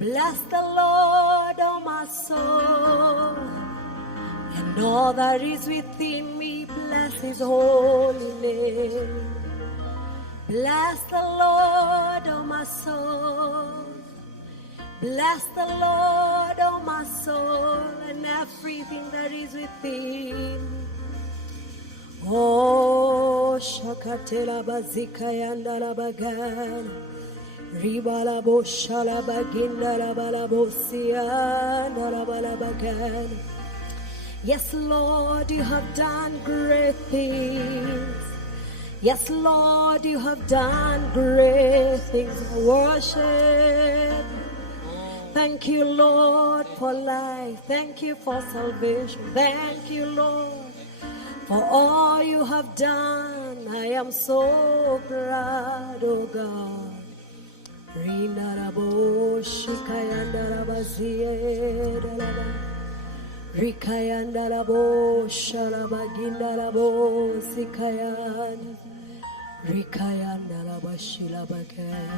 Bless the Lord, oh my soul, and all that is within me, bless his holy name. Bless the Lord, oh my soul. Bless the Lord, oh my soul, and everything that is within. Oh, Shakatela Bazika Yandala Bagan, Ribala Boshala Baginda Balabosia, Nalabala Bagan. Yes, Lord, you have done great things. Yes, Lord, you have done great things. Worship. Thank you, Lord, for life. Thank you for salvation. Thank you, Lord, for all you have done. I am so glad, oh God. Rinarabo shikayandarabaziyedalaba. Rikayandarabo shalabagindarabo sikayan. Rikayandaraba shilabagan.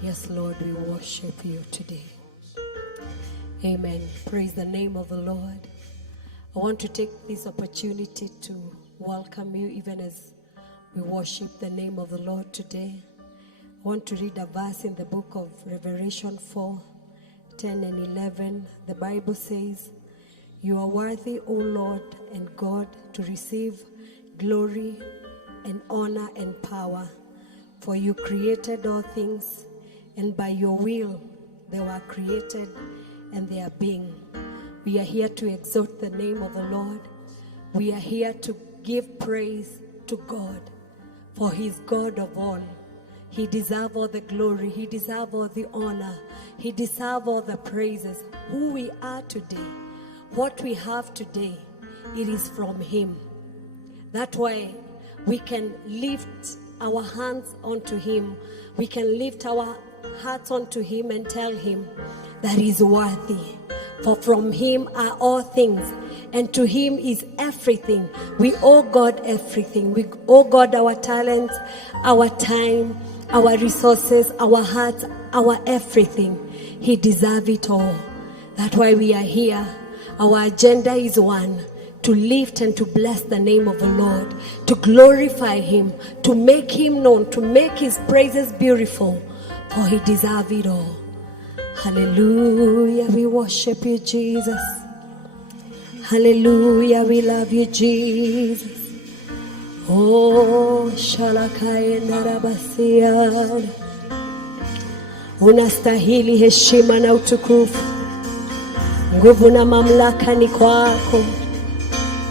Yes, Lord, we worship you today. Amen. Praise the name of the Lord. I want to take this opportunity to welcome you even as we worship the name of the Lord today. I want to read a verse in the book of Revelation 4:10 and 11. The Bible says, "You are worthy, O Lord and God, to receive glory and honor and power, for you created all things, and by your will they were created and they are being." We are here to exalt the name of the Lord. We are here to give praise to God, for he is God of all. He deserves all the glory. He deserves all the honor. He deserves all the praises. Who we are today, what we have today, it is from him. That's why we can lift our hands unto him. We can lift our hearts unto him and tell him that he is worthy. For from him are all things, and to him is everything. We owe God everything. We owe God our talents, our time, our resources, our hearts, our everything. He deserves it all. That's why we are here. Our agenda is one: to lift and to bless the name of the Lord, to glorify him, to make him known, to make his praises beautiful, for he deserves it all. Hallelujah, we worship you, Jesus. Hallelujah, we love you, Jesus. Oh, shalakaenda rabasiad. Unastahili heshima na utukufu. Nguvu na mamlaka ni kwako.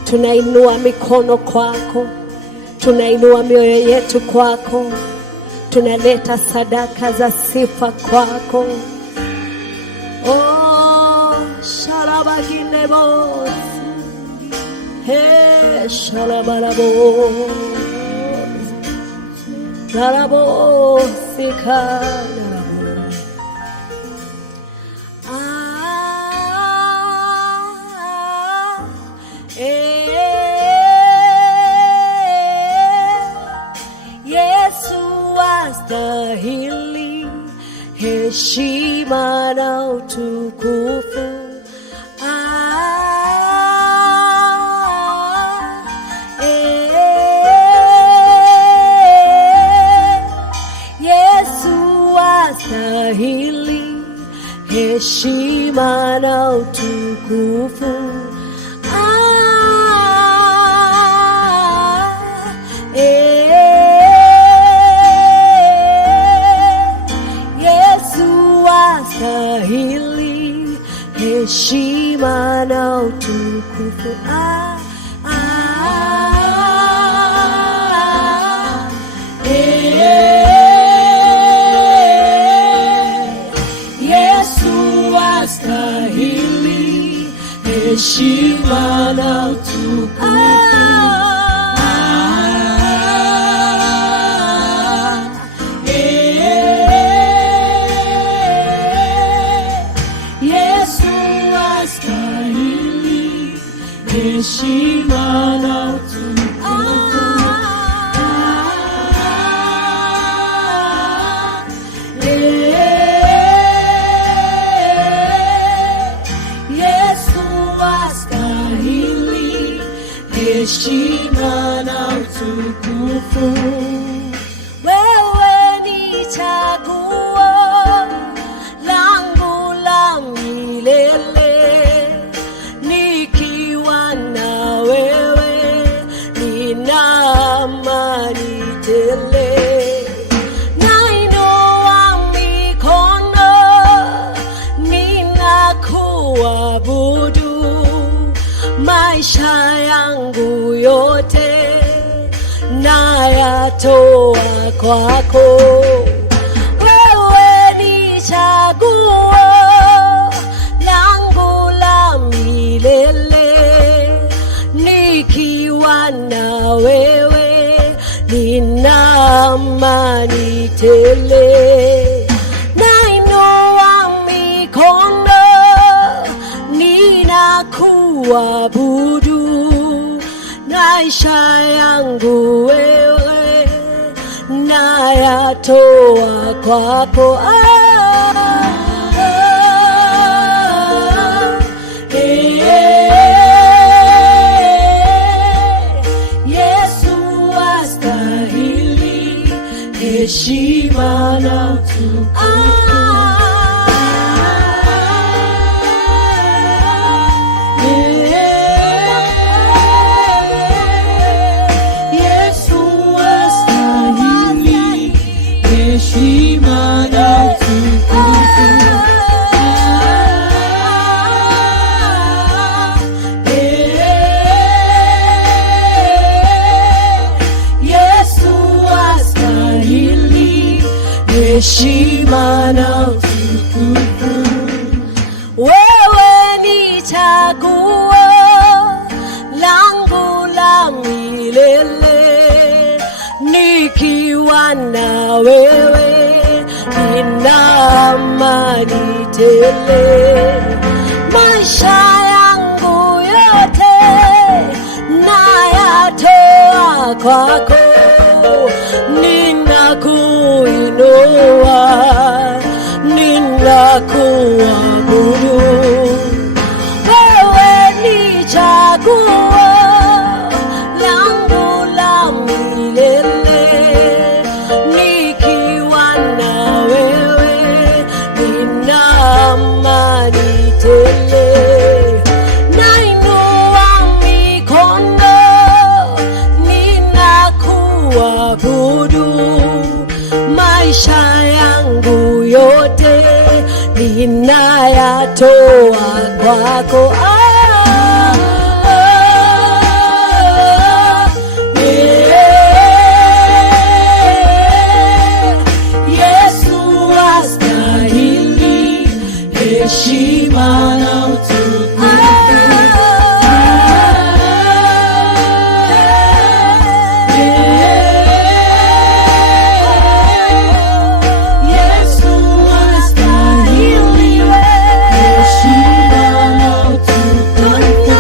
Tunainua mikono kwako. Tunainua mioyo yetu kwako. Tunaleta sadaka za sifa kwako. Oh, shalabaginebos. Hey, shalabalabos. Lalabos, ikanalabos. Yesu astahili heshima na utukufu. Yesu astahili heshima na utukufu. Astahili heshima na utukufu. Yesu astahili heshima na utukufu. Heshima na utukufu. heshima na utukufu. Wewe ni chaguo langu la milele, nikiwa na wewe nina amani tele. Nainua mikono ninakuabudu, maisha yangu yote nayatoa kwako. Wewe ni chaguo langu la milele, nikiwa na wewe nina amani tele. Nainua mikono ninakuabudu, maisha yangu wewe nayatoa kwako. Yesu astahili heshima na utukufu. Heshima na utukufu. Yesu astahili heshima na utukufu. Wewe ni chaguo langu la milele, nikiwa na wewe nina amani tele. Maisha yangu yote nayatoa kwako, ninakuinua, ninakuabudu. Wewe ni chaguo langu la milele, nikiwa na wewe nina amani tele. Nainua mikono ninakuabudu, maisha yangu yote ninayatoa kwako. Yesu astahili heshima na utukufu. Yesu astahili heshima na utukufu.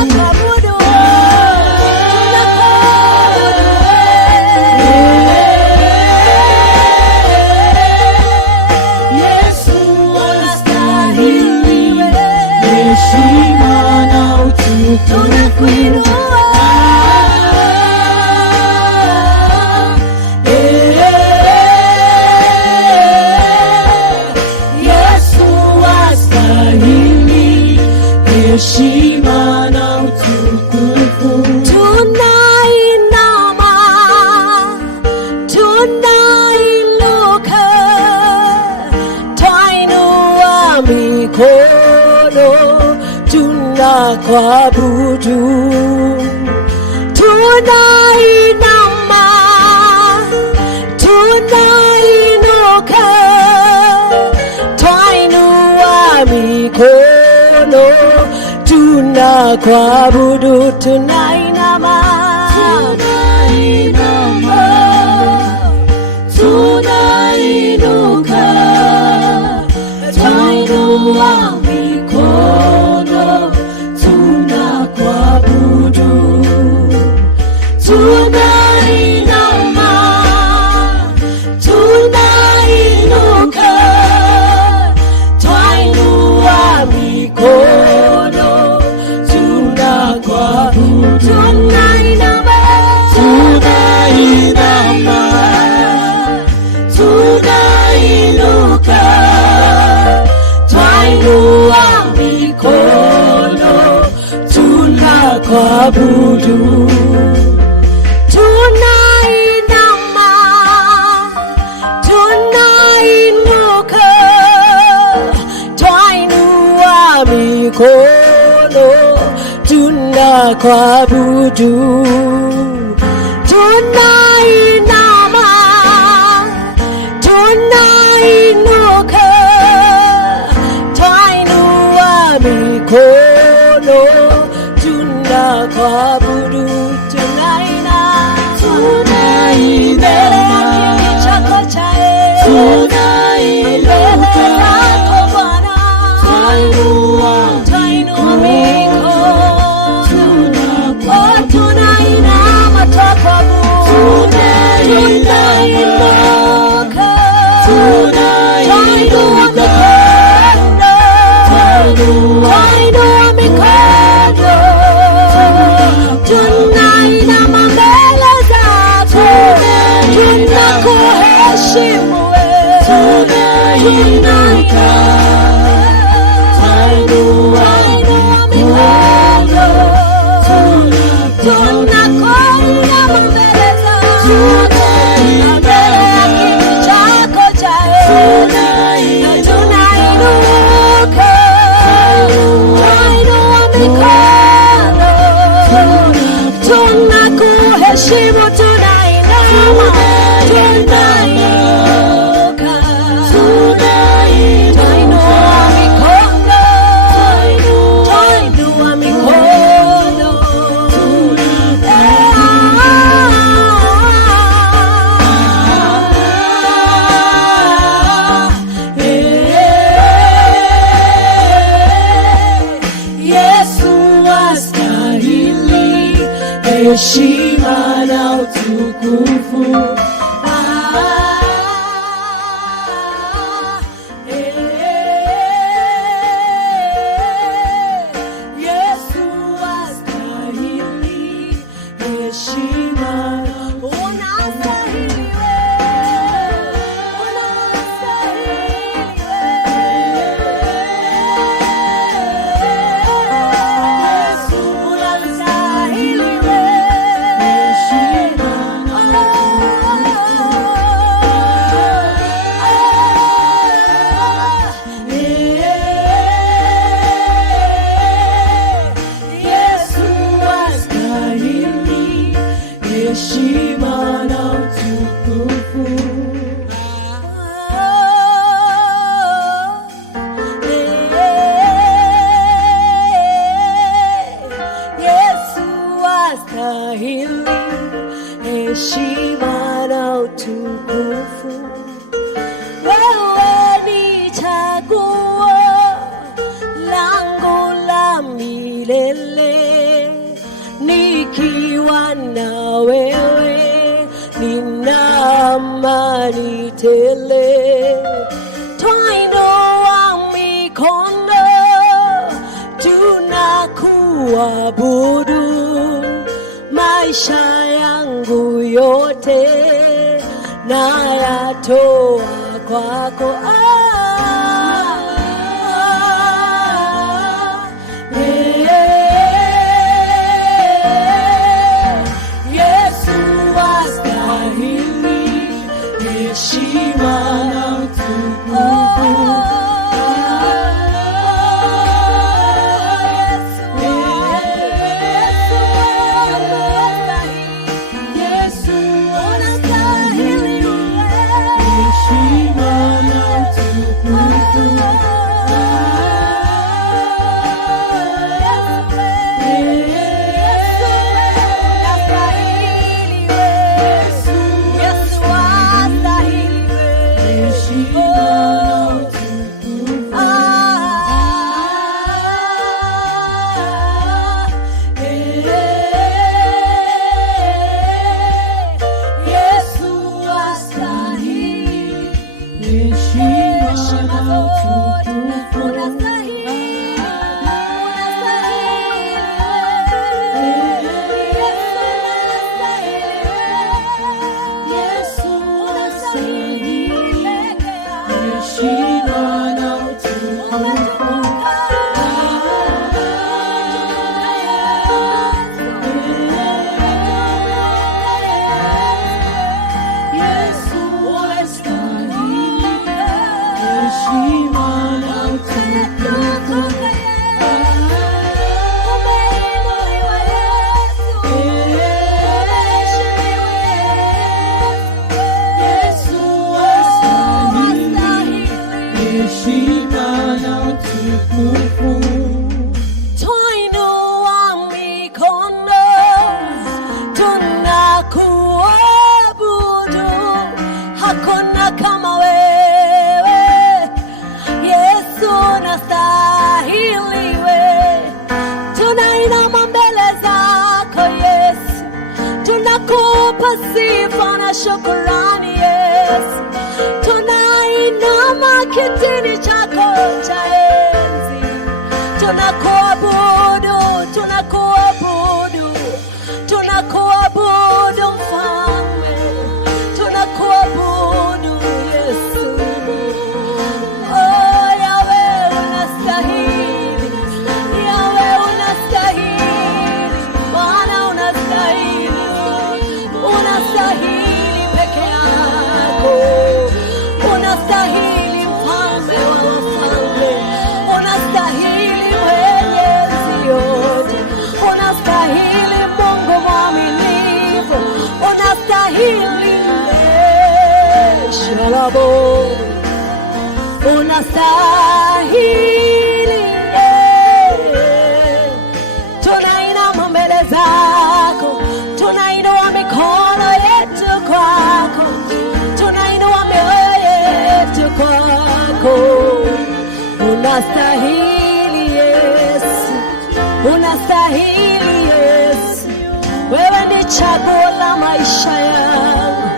Yesu astahili heshima na utukufu. Yesu astahili heshima na utukufu. Tunainama, tunainuka, twainua mikono tunakuabudu. Tunainama, tunainuka, twainua mikono tunakuabudu. Tunainama, tunainuka, twainua mikono tunakuabudu. Tunainama, tunainuka, twainua mikono tunakuabudu. Tunainama kuabudu. Tunainama, tunainuka, twainua mikono, tunakuabudu. Tunainama, tunainuka, twainua mikono, tunakuabudu. Heshima na utukufu. Yesu astahili heshima. Unastahili heshima na utukufu. Yesu astahili heshima na utukufu. Wewe ni chaguo langu la milele, nikiwa na wewe nina amani tele. Twainua mikono, tunakuabudu. Maisha yangu yote nayatoa kwako. Heshima na utukufu. Yesu unastahili heshima na utukufu. utukufu. Twainua mikono, tunakuabudu. Hakuna kama wewe Yesu, unastahili wewe. Tunainama mbele zako Yesu, tunakupa sifa na shukrani Yesu. Tunainama kitini chako cha enzi, tunakuabudu, tunakuabudu, tunakuabudu Mfalme, tunakuabudu Yesu. Oh, Yahweh unastahili, Yahweh unastahili, Bwana unastahili, unastahili peke yako, unastahili Mfalme wa wafalme, unastahili Mwenyezi yote, unastahili Mungu mwaminifu, unastahili Shalabo, unastahili. Tunainama mbele zako, tunainua mikono yetu kwako, tunainua mioyo yetu kwako. Unastahili Yesu, unastahili Yesu. Wewe ni chaguo la maisha yangu,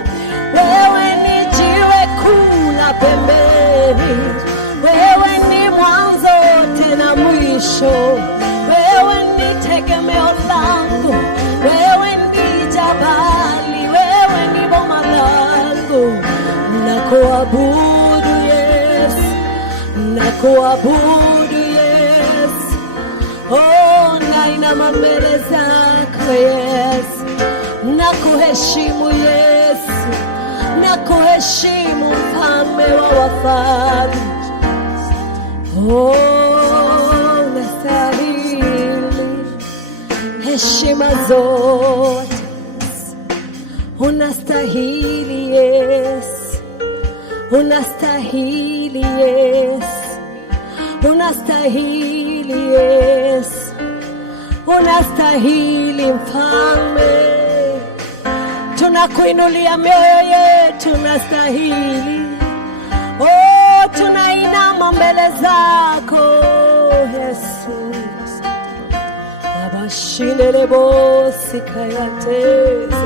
wewe ni jiwe kuu la pembeni, wewe ni mwanzo tena mwisho, wewe ni tegemeo langu, wewe ni jabali, wewe ni boma langu. Nakuabudu Yesu, nakuabudu Yesu. Oh, nainama mbele zako Yesu, nakuheshimu Yesu, nakuheshimu Mfalme wa wafalme. Oh, unastahili heshima zote, unastahili Yesu, unastahili Yesu, unastahili Yesu, unastahili Mfalme. Tunakuinulia mioyo yetu, unastahili. Oh, tunainama mbele zako Yesu. Abashindelebosi kayateza.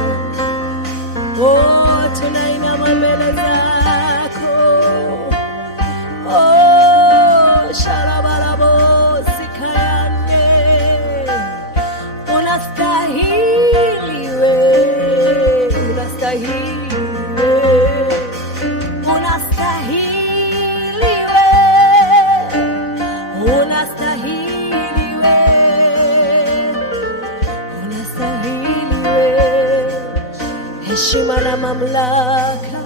Oh, tunainama mbele zako. Oh, sharabarabosi kayane. Unastahili wewe, unastahili wewe, unastahili wewe, unastahili wewe, unastahili wewe. Heshima na mamlaka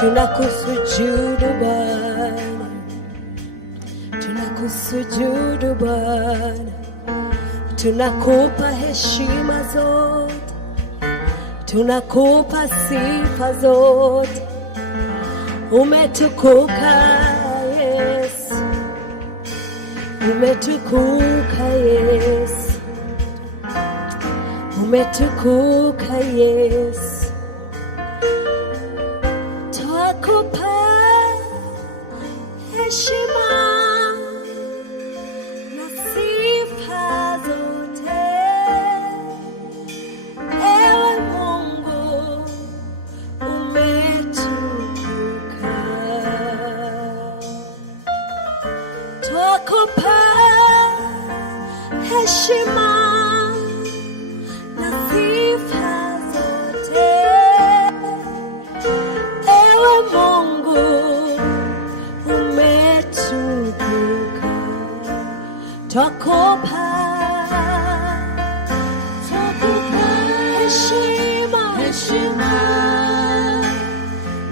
tunakusujudu Bwana, tunakusujudu Bwana, tunakupa heshima zote, tunakupa sifa zote. Umetukuka Yesu, umetukuka Yesu, umetukuka Yesu. Twakupa heshima na sifa zote, ewe Mungu umetukuka. Twakupa heshima na sifa zote, ewe Mungu umetukuka. Twakupa heshima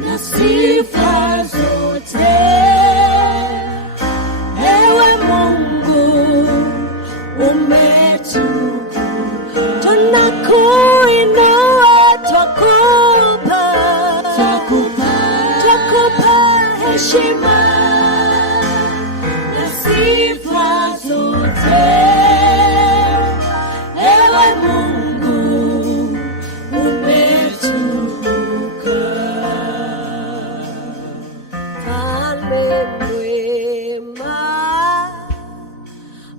na sifa zote, ewe Mungu umetukuka. Tunakuinua, twakupa heshima na sifa zote. Ewe Mungu umetukuka, Mfalme mwema,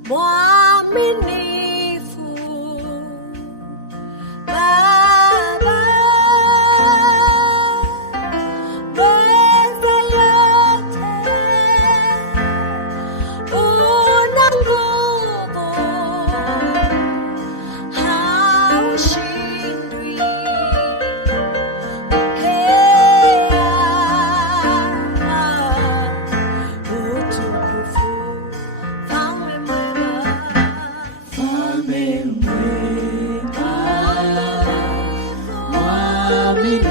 mwaminifu, Baba mweza yote, una nguvu, haushindwi. Utukufu, Mfalme mwema, Mfalme mwema, mwaminifu,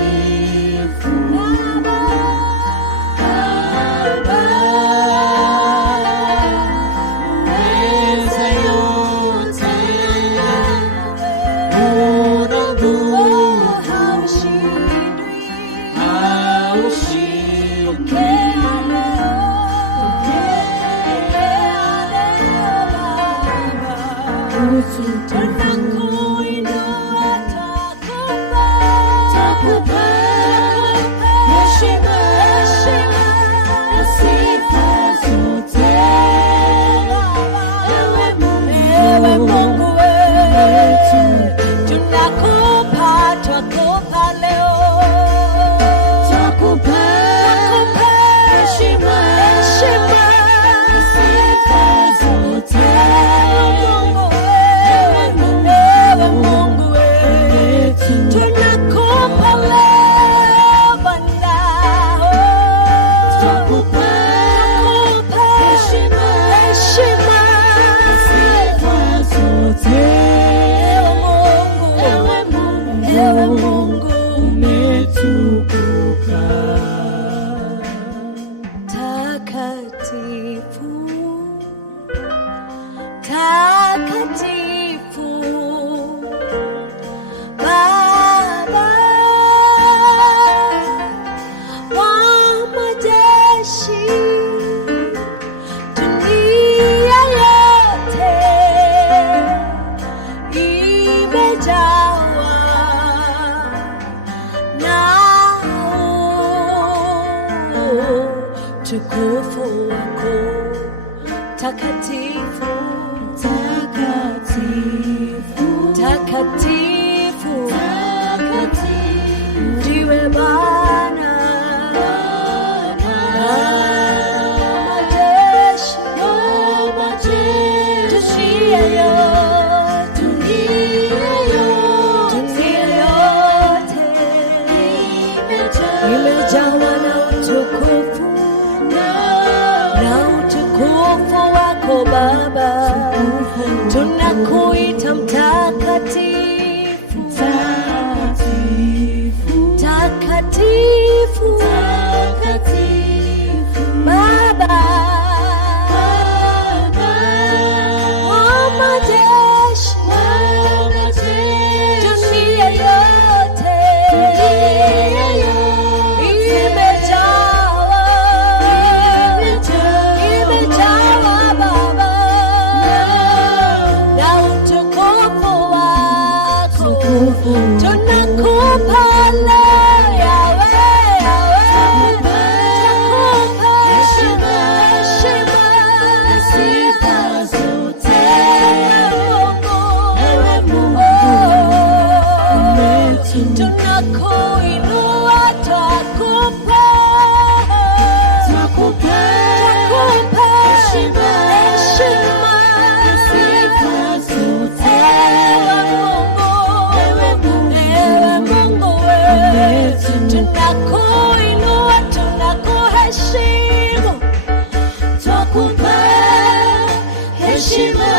Baba mweza yote, una nguvu, haushindwi. Takupa heshima na sifa zote. Ewe Mungu wetu, tunakupa, twakupa leo. takupa heshima na sifa zote. Ewe Mungu wetu, tunakupa leo Bwana. takupa heshima na sifa zote. Ewe Mungu umetukuka. Takatifu, takatifu, Baba wa majeshi, dunia yote imejawa na utukufu wako. Takatifu, Takatifu, takatifu, takatifu, ndiwe Bwana majeshi, dunia yote imejawa na utukufu wako Baba. Tunakuita mtakatifu, takatifu, Baba wa majeshi, dunia yote imejawa Baba na utukufu wako. Tunakupa leo Yahweh, tunakupa heshima na sifa zote. Ewe Mungu tunakuinua, twakupa heshima na sifa zote. Ewe Mungu tunakuinua, tunakuheshimu, twakupa heshima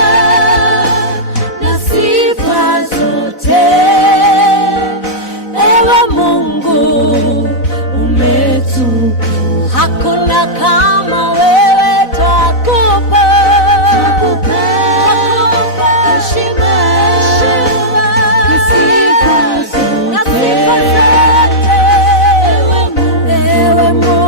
na sifa zote. Ewe Mungu umetukuka, hakuna kama wewe, twakupa heshima na sifa zote. Ewe Mungu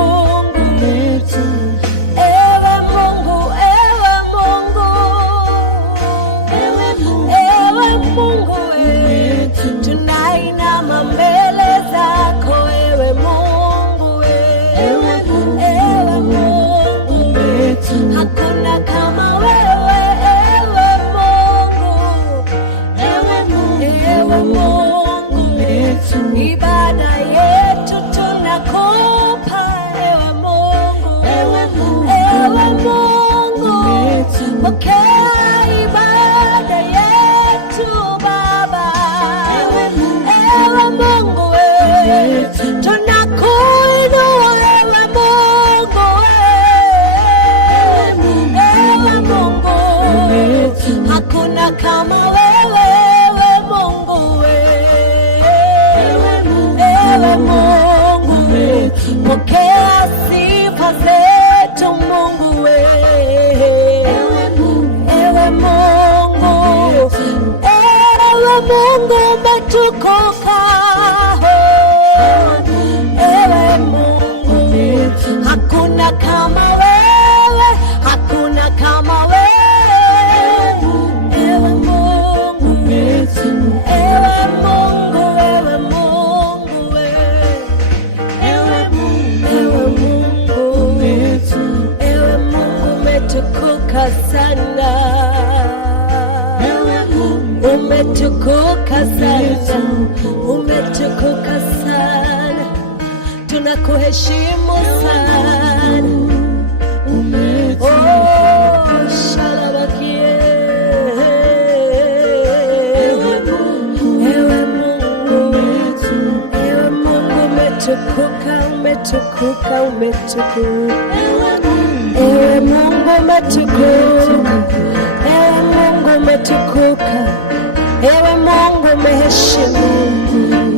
hakuna kama wewe, Mungu ewe Mungu, pokea sifa zetu Mungu ewe Mungu, ewe Mungu umetukuka, ewe Mungu, hakuna kama wewe, hakuna kama wewe, ewe Mungu, ewe Mungu, ewe Mungu, ewe Mungu, ewe Mungu umetukuka sana, umetukuka sana, umetukuka sana, tunakuheshimu sana. Oh, shalabakie, ewe Mungu, ewe Mungu umetukuka, umetukuka, umetukuka, ewe Mungu umetukuka, ewe Mungu umetukuka, ewe Mungu umeheshimu,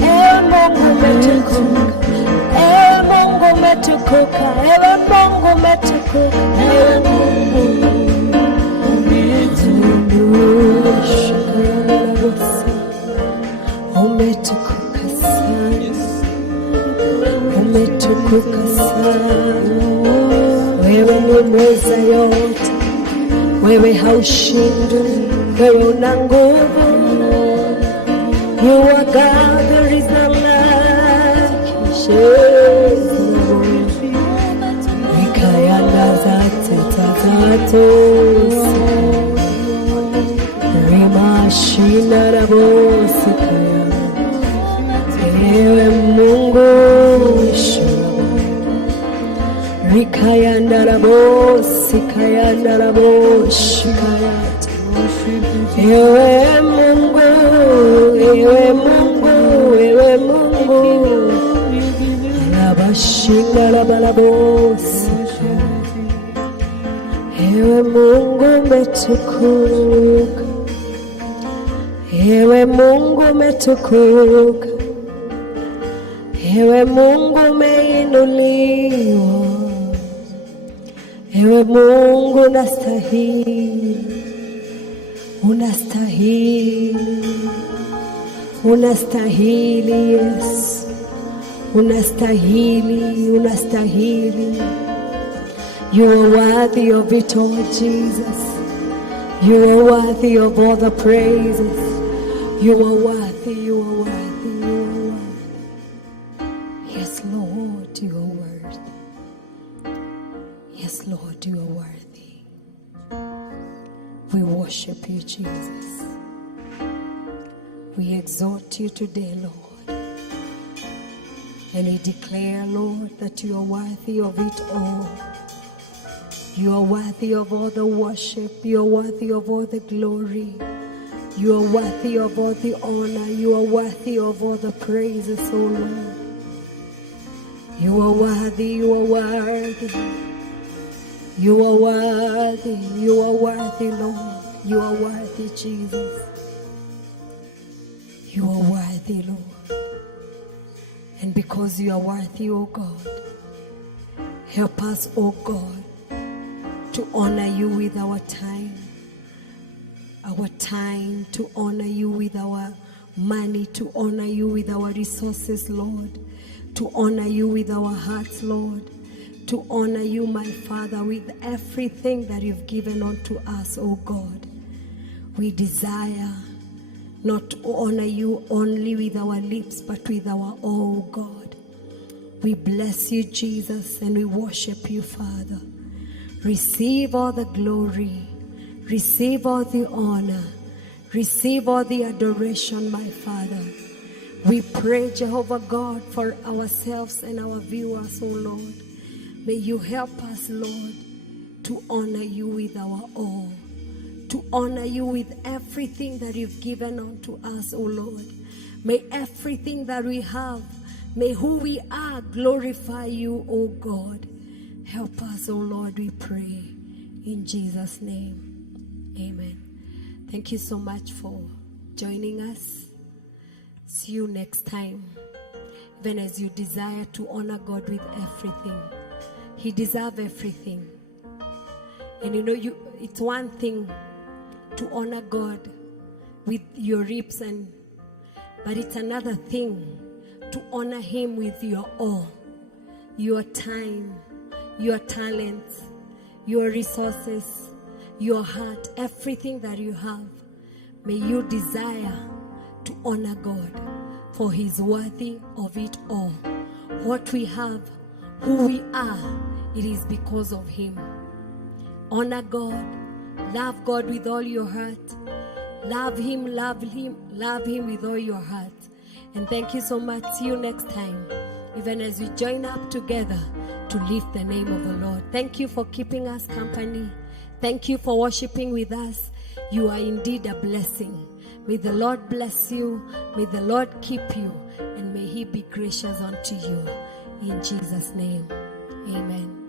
ewe Mungu umetukuka, ewe Mungu umetukuka, ewe Mungu umetukuka, ewe Mungu umetukuka sana, umetukuka sana. Wewe ni mweza yote, wewe haushindwi, wewe una nguvu. You are God, there is none like you. Mikayana zate rimashina rabosikaya, ewe Mungu rikayana rabosikaya raboshikaya, ewe Mungu, ewe Mungu, ewe Mungu, rabashinga rabalabosi, ewe Mungu umetukuka, ewe Mungu umetukuka, ewe Mungu umeinuliwa, ewe Mungu unastahili, unastahili, unastahili Yesu, unastahili, unastahili. You are worthy of it all, Jesus. You are worthy of all the praises. You are worthy, you are worthy, you are worthy. Yes, Lord, you are worthy. Yes, Lord, you are worthy. We worship you, Jesus. We exalt you today, Lord. And we declare, Lord, that you are worthy of it all. You are worthy of all the worship. You are worthy of all the glory. You are worthy of all the honor. You are worthy of all the praises, O Lord. You are worthy, you are worthy. You are worthy, you are worthy, Lord. You are worthy, Jesus. You are worthy, Lord. And because you are worthy, O God, help us, O God, to honor you with our time to honor you with our money, to honor you with our resources, Lord, to honor you with our hearts, Lord, to honor you, my Father, with everything that you've given unto us, O God. We desire not to honor you only with our lips, but with our all, God. We bless you, Jesus, and we worship you, Father. Receive all the glory, receive all the honor, receive all the adoration, my Father. We pray, Jehovah God, for ourselves and our viewers, O Lord. May you help us, Lord, to honor you with our all, to honor you with everything that you've given unto us, O Lord. May everything that we have, may who we are glorify you, O God. Help us, O Lord, we pray. In Jesus' name, amen. Thank you so much for joining us. See you next time. Even as you desire to honor God with everything, He deserves everything. And you know, it's one thing to honor God with your lips, but it's another thing to honor Him with your all, your time, your talents, your resources, your heart, everything that you have. May you desire to honor God, for He is worthy of it all. What we have, who we are, it is because of Him. Honor God, love God with all your heart. Love Him, love Him, love Him with all your heart. And thank you so much. See you next time, even as we join up together to lift the name of the Lord. Thank you for keeping us company. Thank you for worshiping with us. You are indeed a blessing. May the Lord bless you. May the Lord keep you. And may He be gracious unto you. In Jesus' name, amen.